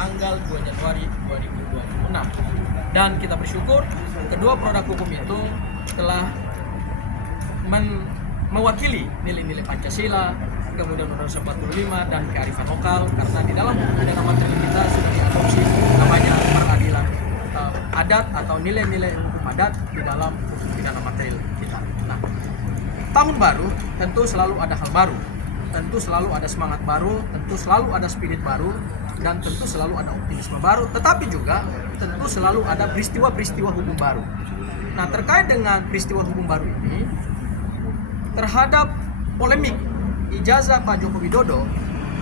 tanggal 2 Januari 2026. Dan kita bersyukur kedua produk hukum itu telah mewakili nilai-nilai Pancasila, kemudian Undang-Undang 45 dan kearifan lokal, karena di dalam hukum pidana materi kita sudah diadopsi namanya peradilan adat atau nilai-nilai hukum adat di dalam hukum pidana materi kita. Nah, tahun baru tentu selalu ada hal baru, tentu selalu ada semangat baru, tentu selalu ada spirit baru, dan tentu selalu ada optimisme baru, tetapi juga tentu selalu ada peristiwa-peristiwa hukum baru. Nah, terkait dengan peristiwa hukum baru ini, terhadap polemik ijazah Pak Joko Widodo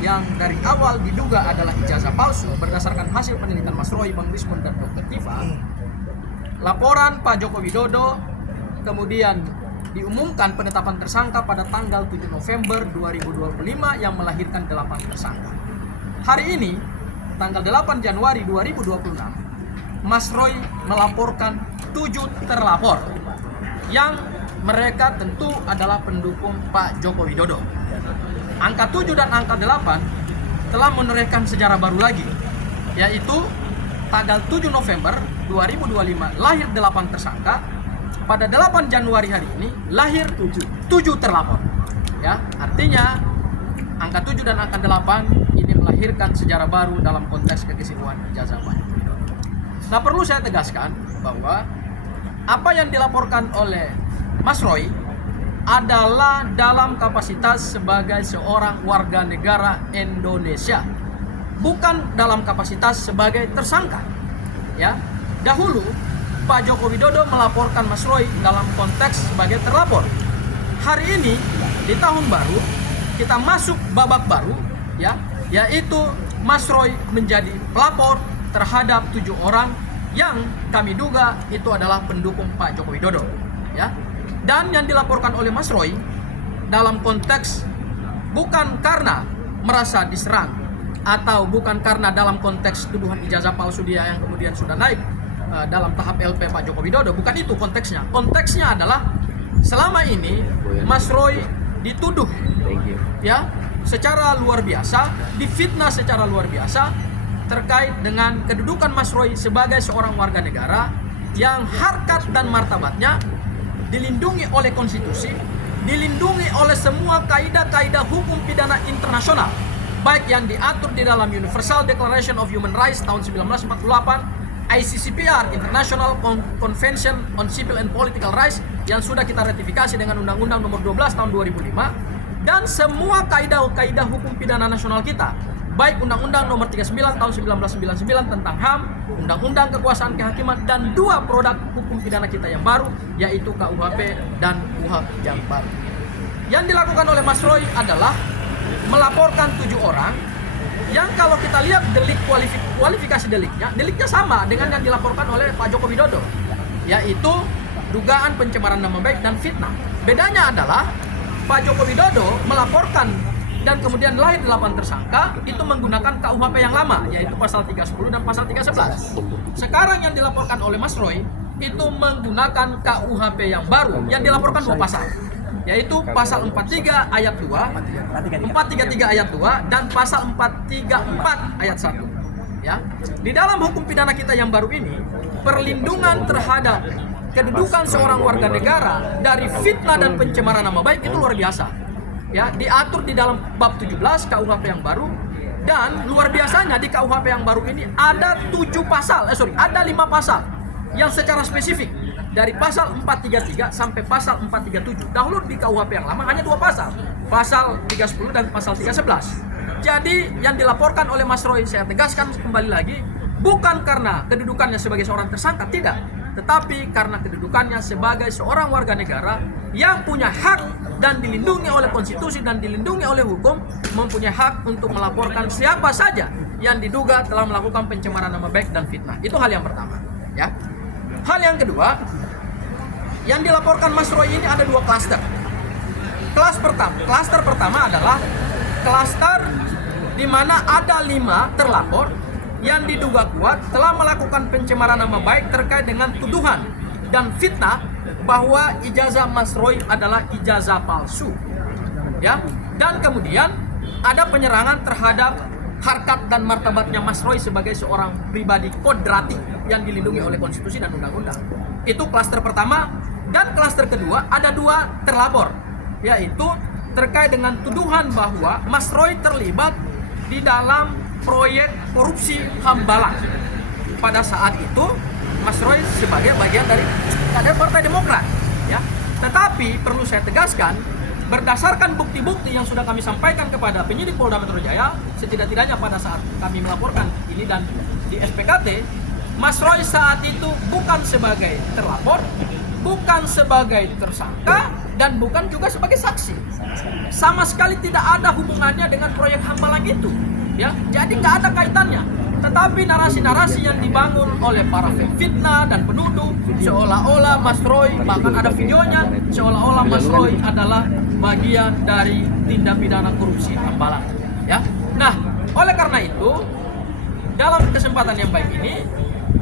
yang dari awal diduga adalah ijazah palsu berdasarkan hasil penelitian Mas Roy, Bang Rismon, dan Dr. Tifa, laporan Pak Joko Widodo kemudian diumumkan penetapan tersangka pada tanggal 7 November 2025 yang melahirkan 8 tersangka. Hari ini, tanggal 8 Januari 2026, Mas Roy melaporkan 7 terlapor yang mereka tentu adalah pendukung Pak Joko Widodo. Angka 7 dan angka 8 telah menorehkan sejarah baru lagi, yaitu tanggal 7 November 2025 lahir 8 tersangka, pada 8 Januari hari ini lahir 7 terlapor. Ya, artinya angka 7 dan angka 8 ini melahirkan sejarah baru dalam konteks kekesaksian ijazah Pak Joko Widodo. Nah, perlu saya tegaskan bahwa apa yang dilaporkan oleh Mas Roy adalah dalam kapasitas sebagai seorang warga negara Indonesia, bukan dalam kapasitas sebagai tersangka. Ya, dahulu Pak Joko Widodo melaporkan Mas Roy dalam konteks sebagai terlapor. Hari ini di tahun baru kita masuk babak baru, ya, yaitu Mas Roy menjadi pelapor terhadap 7 orang yang kami duga itu adalah pendukung Pak Joko Widodo, ya. Dan yang dilaporkan oleh Mas Roy dalam konteks bukan karena merasa diserang atau bukan karena dalam konteks tuduhan ijazah palsu dia yang kemudian sudah naik dalam tahap LP Pak Joko Widodo, bukan itu konteksnya. Konteksnya adalah selama ini Mas Roy dituduh, ya, secara luar biasa, difitnah secara luar biasa terkait dengan kedudukan Mas Roy sebagai seorang warga negara yang harkat dan martabatnya dilindungi oleh konstitusi, dilindungi oleh semua kaidah-kaidah hukum pidana internasional, baik yang diatur di dalam Universal Declaration of Human Rights tahun 1948, ICCPR, International Convention on Civil and Political Rights, yang sudah kita ratifikasi dengan Undang-Undang Nomor 12 tahun 2005, dan semua kaidah-kaidah hukum pidana nasional kita, baik Undang-Undang Nomor 39 tahun 1999 tentang HAM, Undang-Undang Kekuasaan Kehakiman, dan 2 produk hukum pidana kita yang baru, yaitu KUHP dan KUHP yang baru. Yang dilakukan oleh Mas Roy adalah melaporkan 7 orang yang kalau kita lihat delik kualifikasi deliknya sama dengan yang dilaporkan oleh Pak Joko Widodo, yaitu dugaan pencemaran nama baik dan fitnah. Bedanya adalah Pak Joko Widodo melaporkan dan kemudian lahir 8 tersangka itu menggunakan KUHP yang lama, yaitu pasal 310 dan pasal 311. Sekarang yang dilaporkan oleh Mas Roy itu menggunakan KUHP yang baru yang dilaporkan 2 pasal, yaitu pasal 43 ayat 2, 433 ayat 2, dan pasal 434 ayat 1. Ya. Di dalam hukum pidana kita yang baru ini, perlindungan terhadap kedudukan seorang warga negara dari fitnah dan pencemaran nama baik itu luar biasa. Ya, diatur di dalam bab 17 KUHP yang baru, dan luar biasanya di KUHP yang baru ini ada 5 pasal yang secara spesifik dari pasal 433 sampai pasal 437. Dahulu di KUHP yang lama hanya 2 pasal, pasal 310 dan pasal 311. Jadi yang dilaporkan oleh Mas Roy, saya tegaskan kembali lagi, bukan karena kedudukannya sebagai seorang tersangka, tidak, tetapi karena kedudukannya sebagai seorang warga negara yang punya hak dan dilindungi oleh konstitusi dan dilindungi oleh hukum, mempunyai hak untuk melaporkan siapa saja yang diduga telah melakukan pencemaran nama baik dan fitnah. Itu hal yang pertama, ya. Hal yang kedua, yang dilaporkan Mas Roy ini ada 2 klaster. Klaster pertama adalah klaster di mana ada 5 terlapor yang diduga kuat telah melakukan pencemaran nama baik terkait dengan tuduhan dan fitnah bahwa ijazah Mas Roy adalah ijazah palsu, ya. Dan kemudian ada penyerangan terhadap harkat dan martabatnya Mas Roy sebagai seorang pribadi kodrati yang dilindungi oleh konstitusi dan undang-undang. Itu klaster pertama. Dan klaster kedua ada 2 terlapor, yaitu terkait dengan tuduhan bahwa Mas Roy terlibat di dalam proyek korupsi Hambalang. Pada saat itu Mas Roy sebagai bagian dari kader Partai Demokrat, ya. Tetapi perlu saya tegaskan, berdasarkan bukti-bukti yang sudah kami sampaikan kepada penyidik Polda Metro Jaya, setidak-tidaknya pada saat kami melaporkan ini dan di SPKT, Mas Roy saat itu bukan sebagai terlapor, bukan sebagai tersangka, dan bukan juga sebagai saksi. Sama sekali tidak ada hubungannya dengan proyek Hambalang itu, ya. Jadi nggak ada kaitannya. Tetapi narasi-narasi yang dibangun oleh para fitnah dan penuduh, seolah-olah Mas Roy, bahkan ada videonya, seolah-olah Mas Roy adalah bagian dari tindak pidana korupsi Hambalang, ya. Nah, oleh karena itu, dalam kesempatan yang baik ini,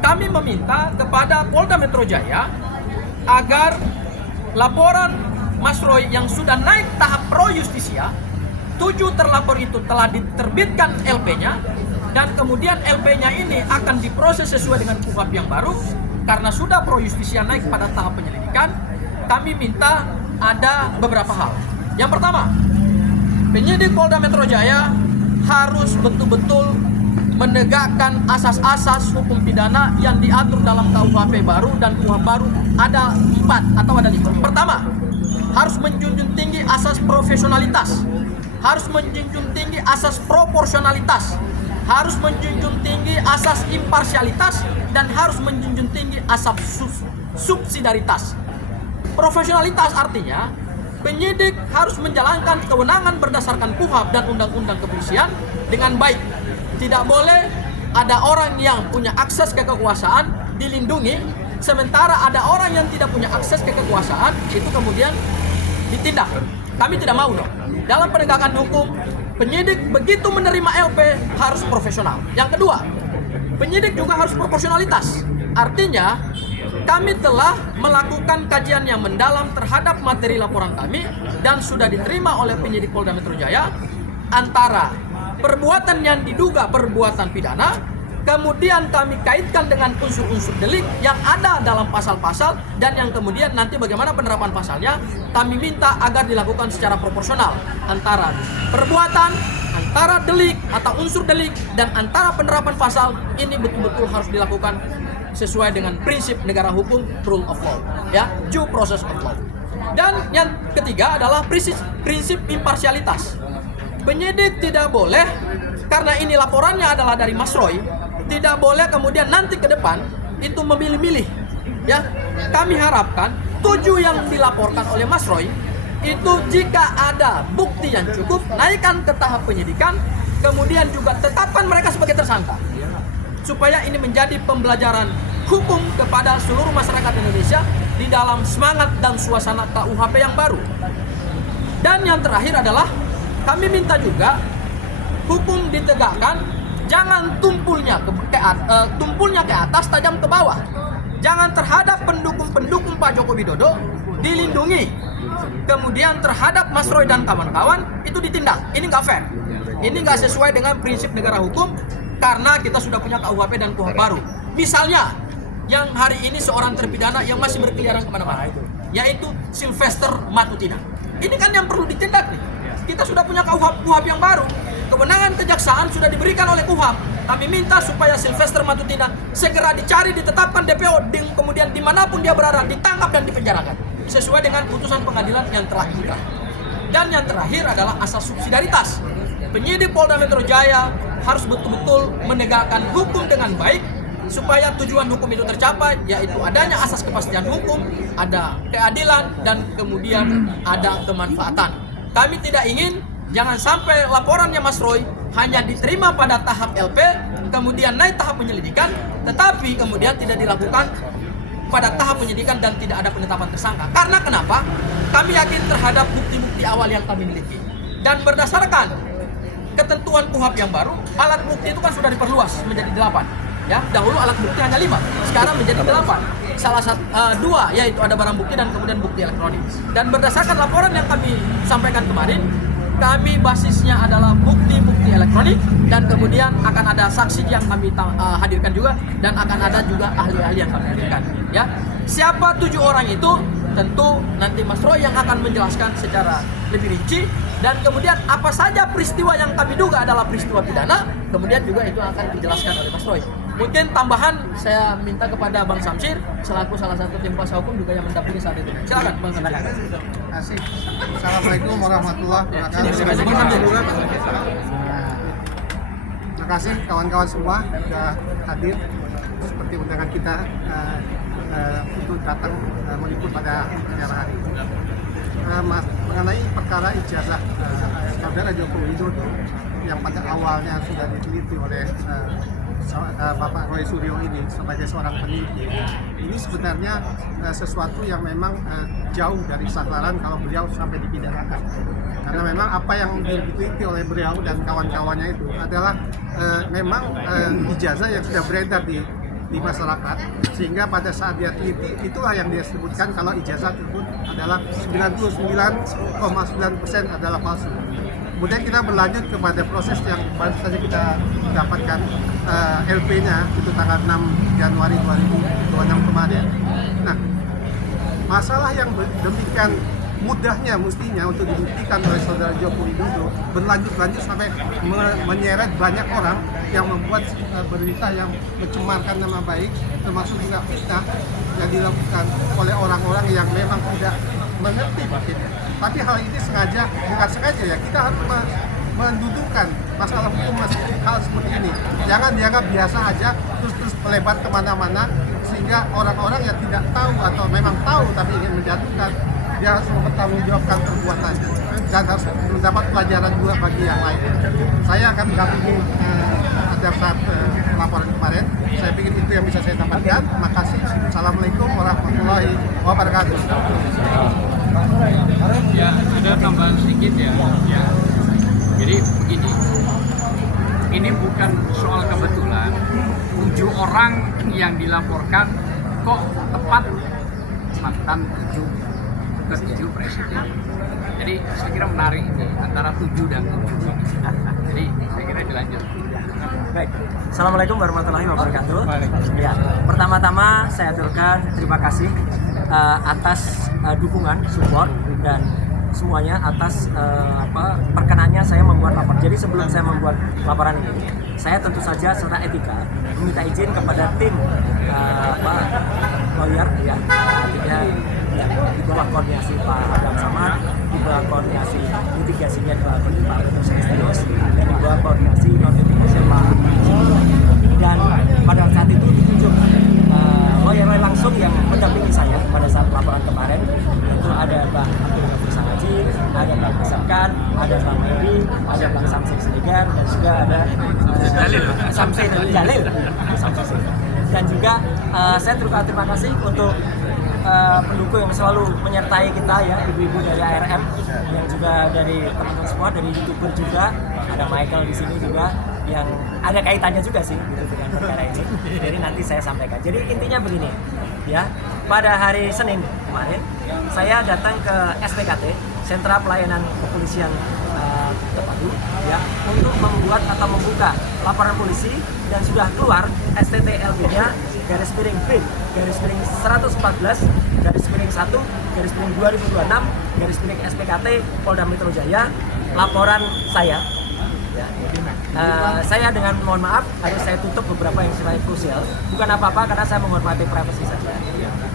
kami meminta kepada Polda Metro Jaya agar laporan Mas Roy yang sudah naik tahap pro justisia, 7 terlapor itu telah diterbitkan LP-nya, dan kemudian LP-nya ini akan diproses sesuai dengan KUHP yang baru. Karena sudah pro justisia naik pada tahap penyelidikan, kami minta ada beberapa hal. Yang pertama, penyidik Polda Metro Jaya harus betul-betul menegakkan asas-asas hukum pidana yang diatur dalam KUHP baru dan KUHP baru. Ada 4 atau ada 5. Pertama, harus menjunjung tinggi asas profesionalitas, harus menjunjung tinggi asas proporsionalitas, harus menjunjung tinggi asas imparsialitas, dan harus menjunjung tinggi asas subsidiaritas. Profesionalitas artinya penyidik harus menjalankan kewenangan berdasarkan KUHP dan undang-undang kepolisian dengan baik. Tidak boleh ada orang yang punya akses ke kekuasaan dilindungi, sementara ada orang yang tidak punya akses ke kekuasaan itu kemudian ditindak. Kami tidak mau dong. Dalam penegakan hukum, penyidik begitu menerima LP harus profesional. Yang kedua, penyidik juga harus proporsionalitas. Artinya, kami telah melakukan kajian yang mendalam terhadap materi laporan kami dan sudah diterima oleh penyidik Polda Metro Jaya antara perbuatan yang diduga perbuatan pidana, kemudian kami kaitkan dengan unsur-unsur delik yang ada dalam pasal-pasal, dan yang kemudian nanti bagaimana penerapan pasalnya, kami minta agar dilakukan secara proporsional antara perbuatan, antara delik atau unsur delik, dan antara penerapan pasal. Ini betul-betul harus dilakukan sesuai dengan prinsip negara hukum, rule of law, ya, due process of law. Dan yang ketiga adalah prinsip imparsialitas. Penyidik tidak boleh, karena ini laporannya adalah dari Mas Roy, tidak boleh kemudian nanti ke depan itu memilih-milih, ya. Kami harapkan 7 yang dilaporkan oleh Mas Roy itu jika ada bukti yang cukup, naikkan ke tahap penyidikan, kemudian juga tetapkan mereka sebagai tersangka, supaya ini menjadi pembelajaran hukum kepada seluruh masyarakat Indonesia di dalam semangat dan suasana KUHP yang baru. Dan yang terakhir adalah kami minta juga hukum ditegakkan, jangan tumpulnya ke atas, tajam ke bawah. Jangan terhadap pendukung-pendukung Pak Joko Widodo dilindungi, kemudian terhadap Mas Roy dan kawan-kawan itu ditindak. Ini nggak fair. Ini nggak sesuai dengan prinsip negara hukum, karena kita sudah punya KUHP dan KUHP baru. Misalnya, yang hari ini seorang terpidana yang masih berkeliaran kemana-mana, yaitu Sylvester Matutina. Ini kan yang perlu ditindak nih. Kita sudah punya KUHP yang baru. Kewenangan kejaksaan sudah diberikan oleh KUHP. Kami minta supaya Sylvester Matutina segera dicari, ditetapkan DPO, kemudian dimanapun dia berada, ditangkap dan dipenjarakan sesuai dengan putusan pengadilan yang telah inkrah. Dan yang terakhir adalah asas subsidiaritas. Penyidik Polda Metro Jaya harus betul-betul menegakkan hukum dengan baik supaya tujuan hukum itu tercapai, yaitu adanya asas kepastian hukum, ada keadilan, dan kemudian ada kemanfaatan. Kami tidak ingin jangan sampai laporannya Mas Roy hanya diterima pada tahap LP, kemudian naik tahap penyelidikan, tetapi kemudian tidak dilakukan pada tahap penyidikan dan tidak ada penetapan tersangka. Karena kenapa? Kami yakin terhadap bukti-bukti awal yang kami miliki. Dan berdasarkan ketentuan KUHP yang baru, alat bukti itu kan sudah diperluas menjadi 8. Ya, dahulu alat bukti hanya 5, sekarang menjadi 8. Salah satu 2 yaitu ada barang bukti dan kemudian bukti elektronik. Dan berdasarkan laporan yang kami sampaikan kemarin, kami basisnya adalah bukti-bukti elektronik, dan kemudian akan ada saksi yang kami hadirkan juga, dan akan ada juga ahli-ahli yang kami hadirkan. Ya, siapa 7 orang itu tentu nanti Mas Roy yang akan menjelaskan secara lebih rinci, dan kemudian apa saja peristiwa yang kami duga adalah peristiwa pidana, kemudian juga itu akan dijelaskan oleh Mas Roy. Mungkin tambahan saya minta kepada Bang Samsir selaku salah satu tim kuasa hukum juga yang mendampingi saat itu. Silakan Bang Samsir. Asik. Assalamualaikum warahmatullahi wabarakatuh. Terima kasih kawan-kawan semua sudah hadir seperti undangan kita untuk datang meliput pada acara hari ini. Mengenai perkara ijazah saudara Joko Widodo yang pada awalnya sudah diteliti oleh Bapak Roy Suryo ini sebagai seorang peneliti, ini sebenarnya sesuatu yang memang jauh dari sasaran kalau beliau sampai dipidanakan. Karena memang apa yang diteliti oleh beliau dan kawan-kawannya itu adalah memang ijazah yang sudah beredar di masyarakat, sehingga pada saat dia teliti itulah yang dia sebutkan kalau ijazah tersebut adalah 99,9% adalah palsu. Kemudian kita berlanjut kepada proses yang baru saja kita dapatkan LP-nya itu tanggal 6 Januari 2026 kemarin. Nah, masalah yang demikian mudahnya mestinya untuk dibuktikan oleh saudara Joko Widodo berlanjut-lanjut sampai menyeret banyak orang yang membuat berita yang mencemarkan nama baik, termasuk juga fitnah yang dilakukan oleh orang-orang yang memang tidak mengerti mungkin. Tapi hal ini bukan sengaja ya, kita harus mendudukkan masalah hukum hal seperti ini. Jangan dianggap biasa aja terus melebar kemana-mana, sehingga orang-orang yang tidak tahu atau memang tahu tapi ingin menjatuhkan, dia harus mempertanggungjawabkan perbuatannya dan harus mendapat pelajaran juga bagi yang lain. Saya akan mendampingi pada saat laporan kemarin. Saya pikir itu yang bisa saya dapatkan. Terima kasih. Assalamualaikum warahmatullahi wabarakatuh. Ya, ada tambahan sedikit ya. Jadi begini, ini bukan soal kebetulan. 7 orang yang dilaporkan kok tepat mantan 7 presiden. Jadi saya kira menarik ini antara 7 dan 7. Jadi saya kira dilanjut. Baik. Assalamualaikum warahmatullahi wabarakatuh. Ya, pertama-tama saya aturkan terima kasih atas dukungan, support dan semuanya atas perkenannya saya membuat laporan. Jadi sebelum saya membuat laporan ini, saya tentu saja secara etika meminta izin kepada tim lawyer ya, artinya ya, di bawah koordinasi Pak Adam Samad, di bawah koordinasi litigasinya Pak Petrus Kristianus, dan di bawah koordinasi non-litigasi Pak dan pada saat itu ditunjuk lawyer langsung yang mendampingi saya pada saat laporan kemarin. Itu ada Bang Abdul Ghafur Sangaji, ada Bang Hasankan, ada Bang Medi, ada Bang Samsir Siregar, dan juga ada Samsir Jalil. Dan juga saya terima kasih untuk pendukung yang selalu menyertai kita ya, ibu-ibu dari ARM yang juga dari teman-teman semua, dari YouTuber juga, ada Michael di sini juga yang ada kaitannya juga sih gitu dengan perkara ini. Jadi nanti saya sampaikan. Jadi intinya begini ya, pada hari Senin kemarin saya datang ke SPKT, Sentra Pelayanan Kepolisian Terpadu ya, untuk membuat atau membuka laporan polisi, dan sudah keluar STTLB-nya /B /1/1/2026 SPKT Polda Metro Jaya, laporan saya. Saya dengan mohon maaf harus saya tutup beberapa yang sifatnya krusial, bukan apa-apa karena saya menghormati privasi saja.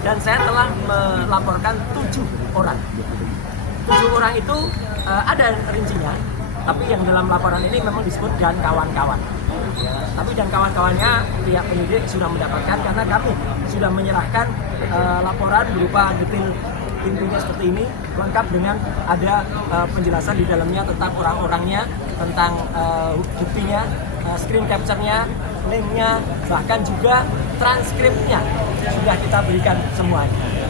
Dan saya telah melaporkan 7 orang. 7 orang itu ada rincinya, tapi yang dalam laporan ini memang disebut dan kawan-kawan. Ya, tapi dan kawan-kawannya pihak penyidik sudah mendapatkan karena kami sudah menyerahkan laporan berupa detail intinya seperti ini, lengkap dengan ada penjelasan di dalamnya tentang orang-orangnya, tentang buktinya, screen capture-nya, linknya, bahkan juga transkripnya sudah kita berikan semuanya.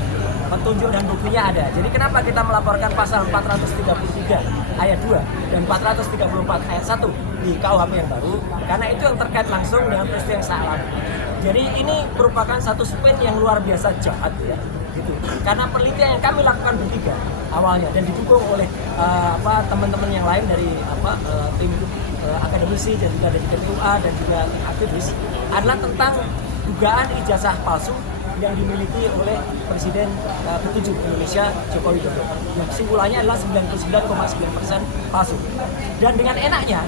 Petunjuk dan buktinya ada. Jadi kenapa kita melaporkan pasal 433 ayat 2 dan 434 ayat 1 di KUHP yang baru? Karena itu yang terkait langsung dengan peristiwa yang saya alami. Jadi ini merupakan satu spin yang luar biasa jahat ya. gitu. Karena penelitian yang kami lakukan bertiga awalnya dan didukung oleh teman-teman yang lain dari tim akademisi dan juga dari ketua dan juga aktivis adalah tentang dugaan ijazah palsu yang dimiliki oleh Presiden ke-7 Indonesia Joko Widodo. Yang kesimpulannya adalah 99,9% palsu. Dan dengan enaknya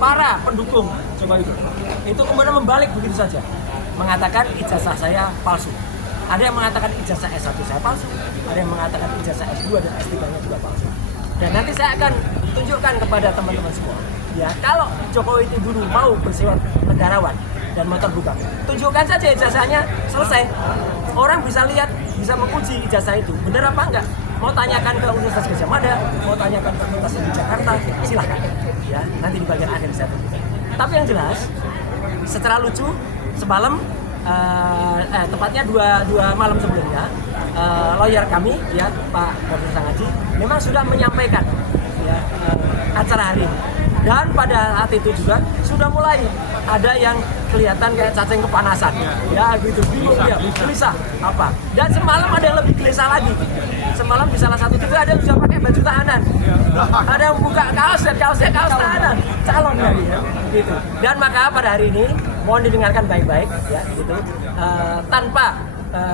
para pendukung Joko Widodo itu kemudian membalik begitu saja, mengatakan ijazah saya palsu. Ada yang mengatakan ijazah S1 saya palsu, ada yang mengatakan ijazah S2 dan S3-nya juga palsu. Dan nanti saya akan tunjukkan kepada teman-teman semua, ya kalau Jokowi itu dulu mau bersifat negarawan dan mau terbuka, tunjukkan saja ijazahnya, selesai. Orang bisa lihat, bisa menguji ijazah itu benar apa enggak. Mau tanyakan ke Universitas Gadjah Mada, mau tanyakan ke Universitas di Jakarta, silahkan. Ya, nanti di bagian akhir saya tunjukkan. Tapi yang jelas, secara lucu, semalam, tepatnya dua malam sebelumnya, lawyer kami, ya Pak Dr. Sangaji, memang sudah menyampaikan ya, acara hari ini. Dan pada saat itu juga sudah mulai ada yang kelihatan kayak cacing kepanasan, ya gitu, bingung dia, gelisah apa. Dan semalam ada yang lebih gelisah lagi. Semalam di salah satu TV ada yang sudah pakai baju tahanan, ada yang buka kaos dan kaosnya kaos tahanan, calon dari ya, gitu. Dan maka pada hari ini mohon didengarkan baik-baik, ya gitu, tanpa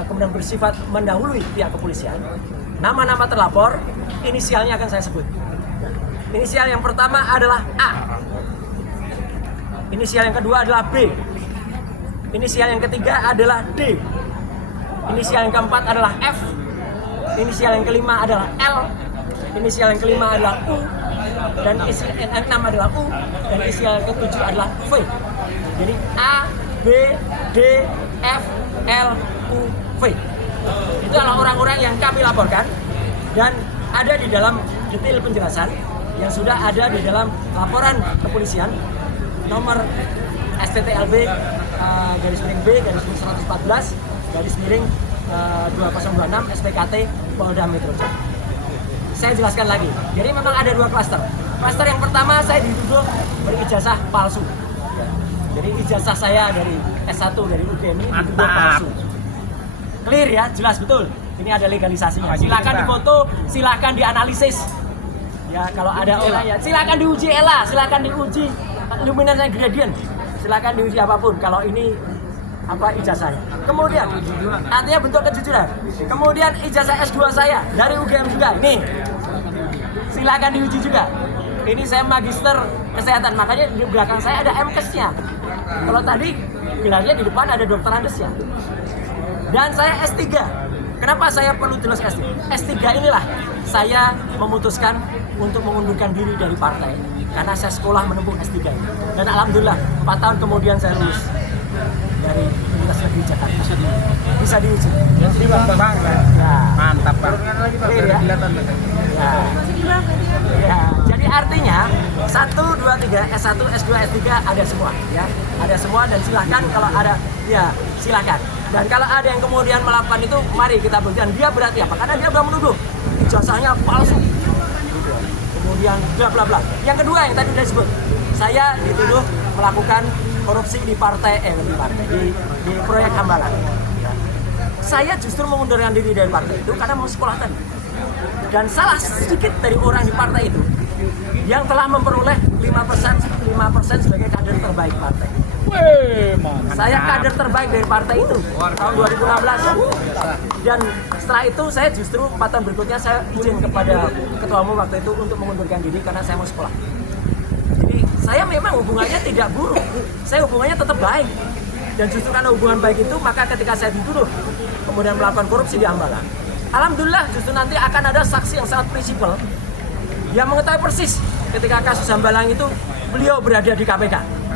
kemudian bersifat mendahului pihak kepolisian. Nama-nama terlapor, inisialnya akan saya sebut. Inisial yang pertama adalah A. Inisial yang kedua adalah B. Inisial yang ketiga adalah D. Inisial yang keempat adalah F. Inisial yang kelima adalah L. Inisial yang kelima adalah U. Dan inisial yang keenam adalah U. Dan inisial yang ketujuh adalah V. Jadi A, B, D, F, L, U, V. Itu adalah orang-orang yang kami laporkan dan ada di dalam detail penjelasan yang sudah ada di dalam laporan kepolisian nomor STTLB garis miring B garis miring 114 garis miring 2026 SPKT Polda Metro Jaya. Saya jelaskan lagi. Jadi memang ada dua klaster. Klaster yang pertama, saya dituduh berijazah palsu. Jadi ijazah saya dari S1 dari UGM ini dituduh palsu. Clear ya, jelas betul. Ini ada legalisasinya. Silakan difoto, silakan dianalisis. Ya kalau ada orang ya silakan diuji ELA, silakan diuji luminance gradient, silakan diuji apapun. Kalau ini ijazahnya. Kemudian artinya bentuk kejujuran. Kemudian ijazah S2 saya dari UGM juga. Nih, silakan diuji juga. Ini saya magister kesehatan, makanya di belakang saya ada MKes-nya. Kalau tadi gelarnya di depan ada dokter Andesnya. Dan saya S3. Kenapa saya perlu tulis S3? S3 inilah saya memutuskan untuk mengundurkan diri dari partai karena saya sekolah menempuh S3 dan alhamdulillah 4 tahun kemudian saya lulus dari Universitas Negeri Jakarta. Bisa diuji. Mantap Bang. Ya. Ya. Jadi artinya 1, 2, 3, S1, S2, S3 ada semua ya. Ada semua dan silakan kalau ada ya silakan. Dan kalau ada yang kemudian melakukan itu, mari kita buktikan dia berarti apa? Karena dia sudah menuduh ijazahnya palsu. Kemudian bla bla bla. Yang kedua yang tadi sudah disebut, saya dituduh melakukan korupsi di proyek Hambalang. Ya. Saya justru mengundurkan diri dari partai itu karena mau sekolah tadi. Dan salah sedikit dari orang di partai itu yang telah memperoleh 5% sebagai kader terbaik partai. Saya kader terbaik dari partai itu tahun 2016. Dan setelah itu saya justru 4 tahun berikutnya saya izin kepada ketua umum waktu itu untuk mengundurkan diri karena saya mau sekolah. Jadi saya memang hubungannya tidak buruk, saya hubungannya tetap baik. Dan justru karena hubungan baik itu maka ketika saya dituduh kemudian melakukan korupsi di Hambalang, alhamdulillah justru nanti akan ada saksi yang sangat prinsipal yang mengetahui persis ketika kasus Hambalang itu beliau berada di KPK.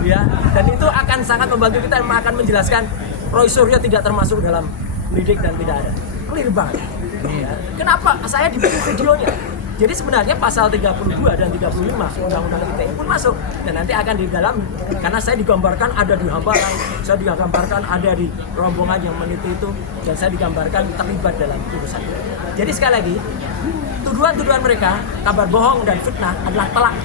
Ya, dan itu akan sangat membantu kita akan menjelaskan Roy Suryo tidak termasuk dalam lidik dan tidak ada. Clear banget. Ya. Kenapa saya dibikin videonya? Jadi sebenarnya pasal 32 dan 35 Undang-Undang ITE pun masuk dan nanti akan di dalam karena saya digambarkan ada di Hambalang, saya digambarkan ada di rombongan yang meneliti itu dan saya digambarkan terlibat dalam urusan. Jadi sekali lagi tuduhan-tuduhan mereka kabar bohong dan fitnah adalah telak.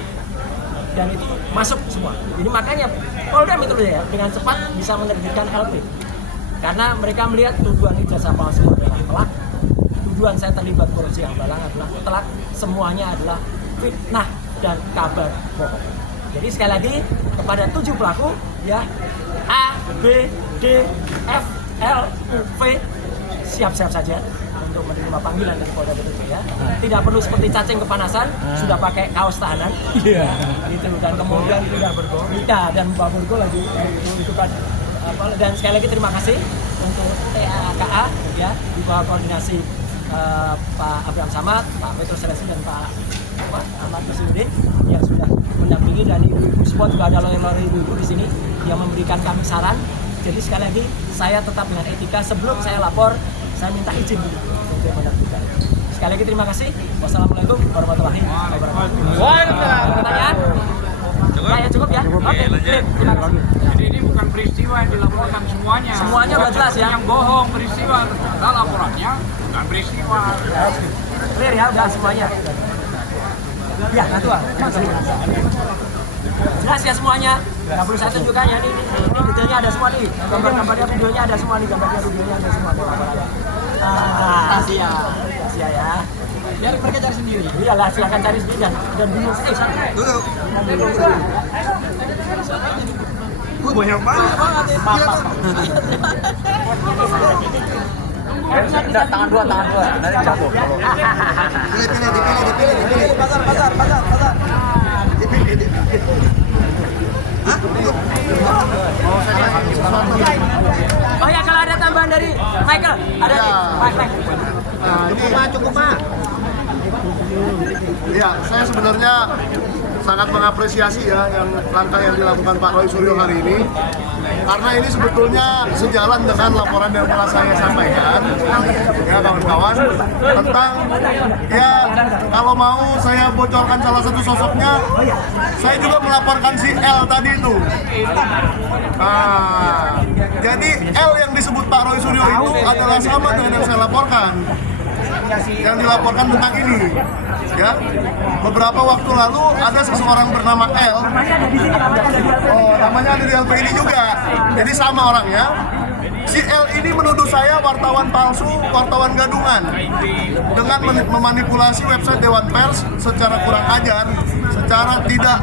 Dan itu masuk semua. Jadi makanya Polda Metro Jaya dengan cepat bisa menerbitkan LP. karena mereka melihat tuduhan ijazah palsu adalah telak, tuduhan saya terlibat korupsi hambalang adalah telak, semuanya adalah fitnah dan kabar bohong. Jadi sekali lagi kepada 7 pelaku ya, A, B, D, F, L, U, V, siap-siap saja untuk menerima panggilan dari Polda Metro Jaya. Tidak perlu seperti cacing kepanasan, sudah pakai kaos tahanan. Iya. Itu dan kemudian tidak bergol. Dan Mbak Burgo lagi itu kan dan sekali lagi terima kasih untuk TAKA ya di bawah koordinasi Pak Abraham Samad, Pak Petrus Selesi dan Pak Ahmad Masudin yang sudah mendampingi, dan ibu-ibu semua juga ada lawyer ibu-ibu di sini yang memberikan kami saran. Jadi sekali lagi saya tetap dengan etika, sebelum saya lapor saya minta izin dulu untuk mendaftarkan. Sekali lagi terima kasih. Wassalamualaikum warahmatullahi wabarakatuh. Pertanyaan? Cukup ya? Oke, terima kasih. Jadi ini bukan peristiwa yang dilaporkan semuanya. Semuanya udah jelas ya? Yang bohong peristiwa, ternyata laporannya bukan peristiwa. Clear ya, udah semuanya. Ya, Ketua. Jelas ya semuanya. Nggak perlu saya tunjukkan ya, ini detailnya ada semua nih. Gambar-gambarnya, videonya ada semua nih, gambarnya, videonya ada semua nih. Rahasia ya. Biar mereka cari sendiri. Iyalah, silakan cari sendiri dan bingung sih. Banyak banget. Tangan dua. Nanti jatuh. Dipilih. Pasar. Dipilih. Oh ya, kalau ada tambahan dari Michael, ada nih. Cukup Pak. Ya, saya sebenarnya sangat mengapresiasi ya langkah yang dilakukan Pak Roy Suryo hari ini, karena ini sebetulnya sejalan dengan laporan yang telah saya sampaikan ya kawan-kawan, tentang ya kalau mau saya bocorkan salah satu sosoknya, saya juga melaporkan si L tadi itu. Jadi L yang disebut Pak Roy Suryo itu adalah sama dengan yang saya laporkan, yang dilaporkan tentang ini ya. Beberapa waktu lalu ada seseorang bernama L, namanya ada di LPI juga, jadi sama orangnya. Si L ini menuduh saya wartawan palsu, wartawan gadungan, dengan memanipulasi website Dewan Pers secara kurang ajar, secara tidak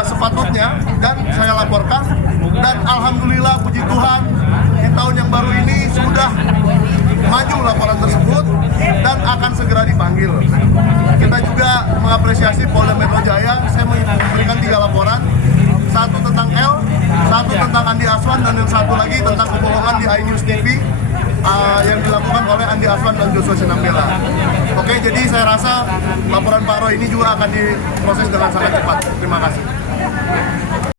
sepatutnya, dan saya laporkan. Dan alhamdulillah, puji Tuhan, di tahun yang baru ini sudah maju laporan tersebut dan akan segera dipanggil. Kita juga mengapresiasi Polda Metro Jaya. Saya memberikan 3 laporan, 1 tentang L, 1 tentang Andi Aswan, dan yang 1 lagi tentang kebohongan di iNews TV yang dilakukan oleh Andi Aswan dan Joshua Sinambela. Oke, jadi saya rasa laporan Pak Roy ini juga akan diproses dengan sangat cepat. Terima kasih.